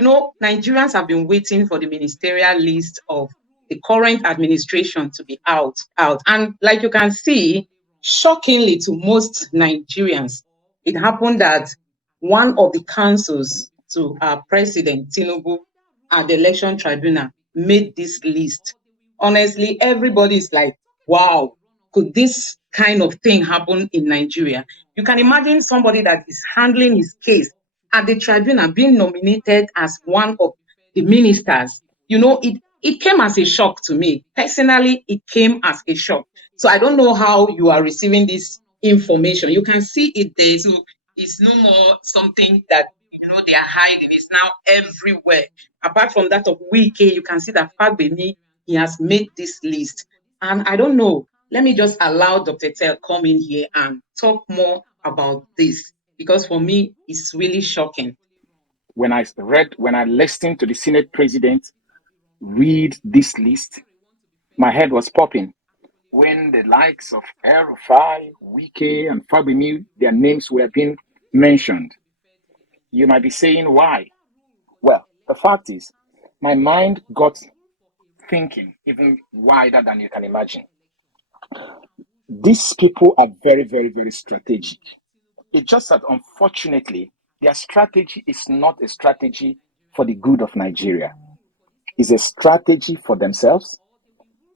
Nigerians have been waiting for the ministerial list of the current administration to be out. And like you can see, shockingly to most Nigerians, it happened that one of the councils to our president, Tinubu, and the election tribunal made this list. Honestly, everybody is like, wow, could this kind of thing happen in Nigeria? You can imagine somebody that is handling his case at the tribunal being nominated as one of the ministers. It came as a shock to me. Personally, it came as a shock. So I don't know how you are receiving this information. You can see it there. So it's no more something that they are hiding. It's now everywhere. Apart from that of Wike, you can see that Fagbemi, he has made this list. And I don't know. Let me just allow Dr. Tel come in here and talk more about this, because for me, it's really shocking. When I listened to the Senate president read this list, my head was popping. When the likes of El-Rufai, Wike, and Fagbemi, their names were being mentioned, you might be saying, why? Well, the fact is, my mind got thinking even wider than you can imagine. These people are very, very, very strategic. It's just that, unfortunately, their strategy is not a strategy for the good of Nigeria. It's a strategy for themselves.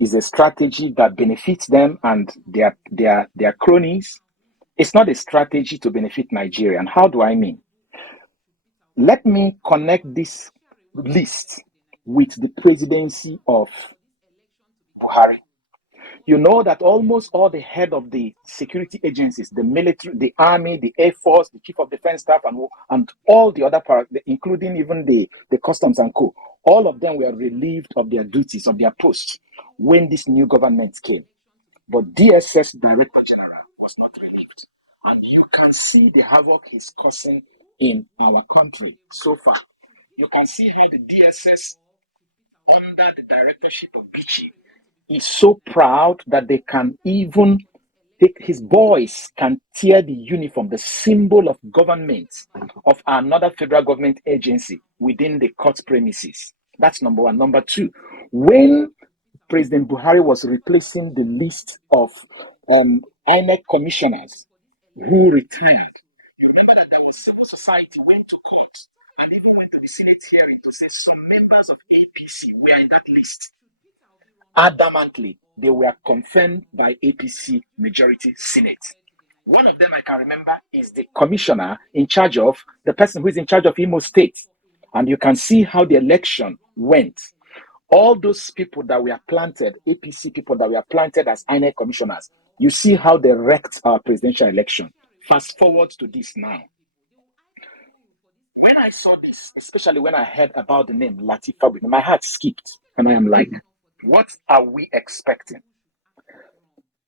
It's a strategy that benefits them and their cronies. It's not a strategy to benefit Nigeria. And how do I mean? Let me connect this list with the presidency of Buhari. You know that almost all the head of the security agencies, the military, the army, the air force, the chief of defense staff, and all the other including even the customs and co, all of them were relieved of their duties, of their posts when this new government came. But DSS Director General was not relieved. And you can see the havoc he's causing in our country so far. You can see how the DSS, under the directorship of Bichi, is so proud that they can even his boys can tear the uniform, the symbol of government of another federal government agency within the court premises. That's number one. Number two, when President Buhari was replacing the list of INEC commissioners who retired, you remember that the civil society went to court and even went to the Senate hearing to say some members of APC were in that list. Adamantly, they were confirmed by APC majority Senate. One of them I can remember is the commissioner in charge of, the person who is in charge of Imo State. And you can see how the election went. All those people that were planted, APC people that were planted as INEC commissioners, you see how they wrecked our presidential election. Fast forward to this now. When I saw this, especially when I heard about the name Lateef Fagbemi, my heart skipped. And I am like, what are we expecting?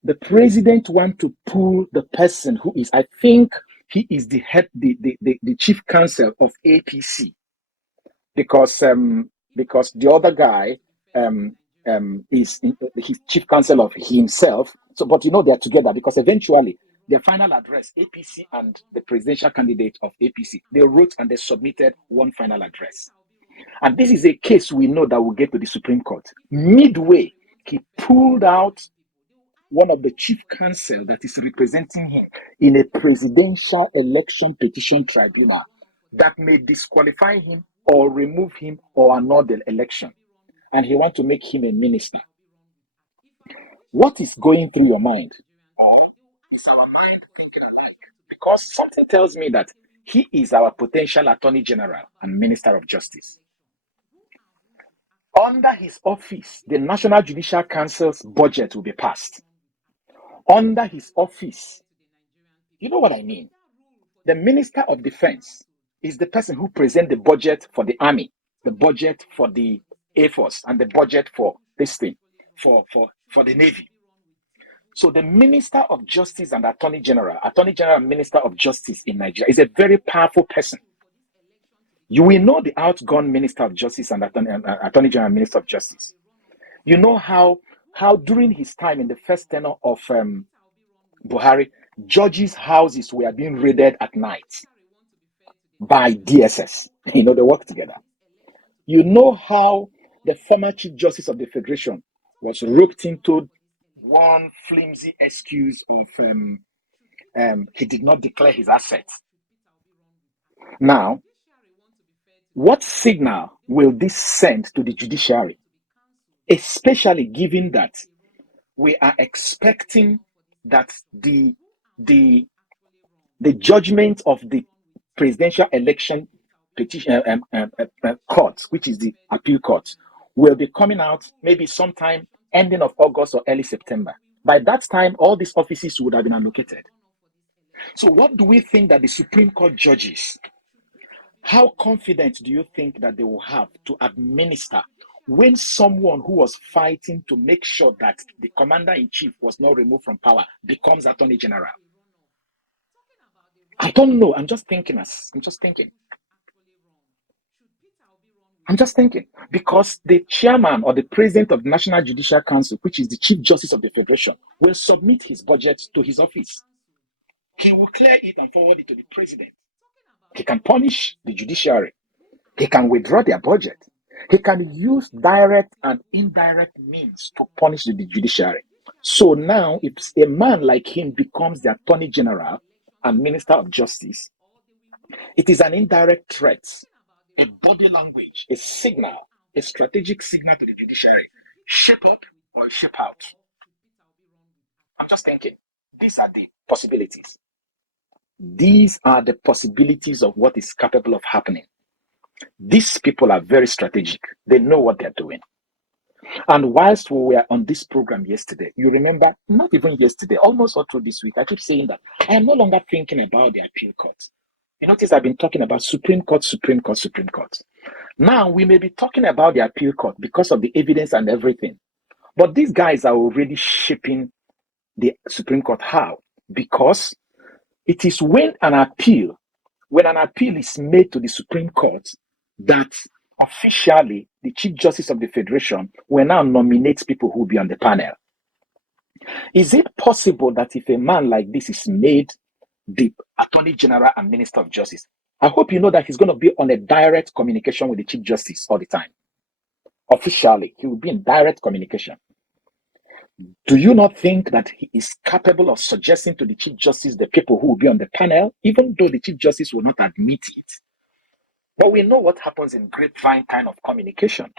The president wants to pull the person who is, I think he is the head, the chief counsel of APC, because the other guy is his chief counsel of himself. So, but they're together because eventually their final address, APC and the presidential candidate of APC, they wrote and they submitted one final address. And this is a case we know that will get to the Supreme Court. Midway, he pulled out one of the chief counsel that is representing him in a presidential election petition tribunal that may disqualify him or remove him or annul the election. And he wants to make him a minister. What is going through your mind? Or is our mind thinking alike? Because something tells me that he is our potential Attorney General and Minister of Justice. Under his office, the National Judicial Council's budget will be passed. Under his office, you know what I mean? The Minister of Defense is the person who presents the budget for the Army, the budget for the Air Force, and the budget for this thing, for the Navy. So the Minister of Justice and Attorney General and Minister of Justice in Nigeria is a very powerful person. You will know the outgone Minister of Justice and Attorney General and Minister of Justice. You know how during his time in the first tenure of Buhari, judges' houses were being raided at night by DSS. They work together. You know how the former Chief Justice of the Federation was roped into one flimsy excuse of he did not declare his assets. Now, what signal will this send to the judiciary, especially given that we are expecting that the judgment of the presidential election petition court, which is the appeal court, will be coming out maybe sometime ending of August or early September. By that time, all these offices would have been allocated. So what do we think that the Supreme Court judges, how confident do you think that they will have to administer when someone who was fighting to make sure that the commander-in-chief was not removed from power becomes Attorney General? I don't know. I'm just thinking. Because the chairman or the president of the National Judicial Council, which is the Chief Justice of the Federation, will submit his budget to his office. He will clear it and forward it to the president. He can punish the judiciary. He can withdraw their budget. He can use direct and indirect means to punish the judiciary. So now, if a man like him becomes the Attorney General and Minister of Justice, it is an indirect threat, a body language, a signal, a strategic signal to the judiciary. Shape up or shape out. I'm just thinking, these are the possibilities. These are the possibilities of what is capable of happening. These people are very strategic. They know what they're doing. And whilst we were on this program yesterday, you remember, not even yesterday, almost all through this week, I keep saying that I am no longer thinking about the appeal court. You notice I've been talking about Supreme Court. Now, we may be talking about the appeal court because of the evidence and everything. But these guys are already shaping the Supreme Court. How? Because it is when an appeal is made to the Supreme Court that officially the Chief Justice of the Federation will now nominate people who will be on the panel. Is it possible that if a man like this is made the Attorney General and Minister of Justice, I hope you know that he's going to be on a direct communication with the Chief Justice all the time. Officially, he will be in direct communication. Do you not think that he is capable of suggesting to the Chief Justice the people who will be on the panel, even though the Chief Justice will not admit it? But we know what happens in grapevine kind of communication.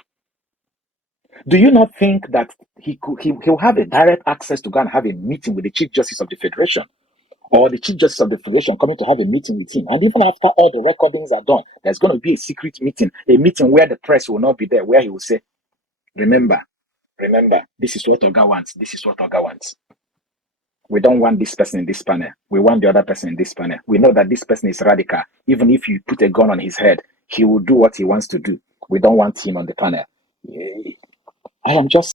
Do you not think that he'll have a direct access to go and have a meeting with the Chief Justice of the Federation, or the Chief Justice of the Federation coming to have a meeting with him? And even after all the recordings are done, there's going to be a secret meeting, a meeting where the press will not be there, where he will say, remember, this is what Oga wants. We don't want this person in this panel. We want the other person in this panel. We know that this person is radical. Even if you put a gun on his head, he will do what he wants to do. We don't want him on the panel. I am just